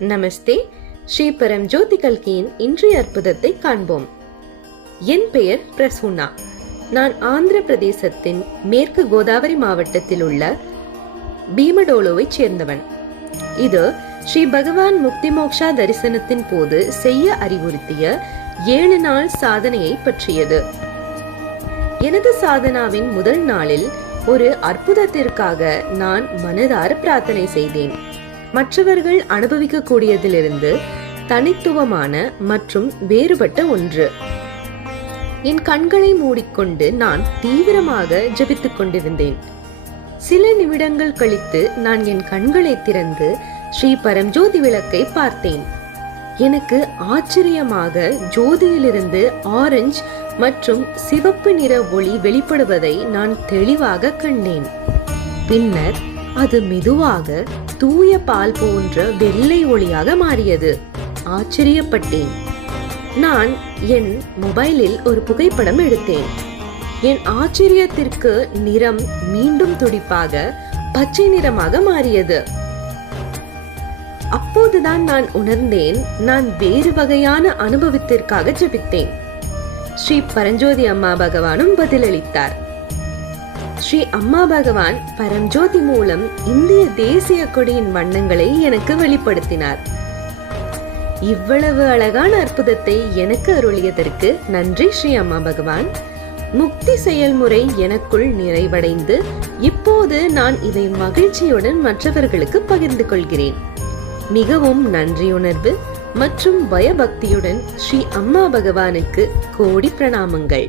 நமஸ்தே. ஸ்ரீ பரம்ஜோதி கல்கியின் இன்றைய அற்புதத்தை காண்போம். என் பெயர் பிரசூனா. நான் ஆந்திர பிரதேசத்தின் மேற்கு கோதாவரி மாவட்டத்தில் உள்ள பீமடோலோவை சேர்ந்தவன். இது ஸ்ரீ பகவான் முக்தி மோக்ஷா தரிசனத்தின் போது செய்ய அறிவுறுத்திய 7 நாள் சாதனையை பற்றியது. எனது சாதனாவின் முதல் நாளில் ஒரு அற்புதத்திற்காக நான் மனதார பிரார்த்தனை செய்தேன். மற்றவர்கள் அனுபவிக்க கூடியதிலிருந்து தனித்துவமான மற்றும் வேறுபட்ட ஒன்று. என் கண்களை மூடிக்கொண்டு நான் தீவிரமாக ஜெபித்துக் கொண்டிருந்தேன். சில நிமிடங்கள் கழித்து நான் என் கண்களை திறந்து ஸ்ரீ பரம்ஜோதி விளக்கை பார்த்தேன். எனக்கு ஆச்சரியமாக ஜோதியிலிருந்து ஆரஞ்சு மற்றும் சிவப்பு நிற ஒளி வெளிப்படுவதை நான் தெளிவாக கண்டேன். பின்னர் அது மெதுவாக தூய பால் போன்ற வெள்ளை ஒளியாக மாறியது. ஆச்சரியப்பட்டேன். நான் என் மொபைலில் ஒரு புகைப்படம் எடுத்தேன். என் ஆச்சரியத்திற்கு நிறம் மீண்டும் துடிப்பாக பச்சை நிறமாக மாறியது. அப்போதுதான் நான் உணர்ந்தேன், நான் வேறு வகையான அனுபவத்திற்காக ஜெபித்தேன். ஸ்ரீ பரஞ்சோதி அம்மா பகவானும் பதிலளித்தார். ஸ்ரீ அம்மா பகவான் பரம்ஜோதி மூலம் இந்திய தேசிய கொடியின் வண்ணங்களை எனக்கு வெளிப்படுத்தினார். இவ்வளவு அழகான அற்புதத்தை எனக்கு அருளியதற்கு நன்றி ஸ்ரீ அம்மா பகவான். முக்தி செயல்முறை எனக்குள் நிறைவடைந்து இப்போது நான் இதை மகிழ்ச்சியுடன் மற்றவர்களுக்கு பகிர்ந்து கொள்கிறேன். மிகவும் நன்றியுணர்வு மற்றும் பயபக்தியுடன் ஸ்ரீ அம்மா பகவானுக்கு கோடி பிரணாமங்கள்.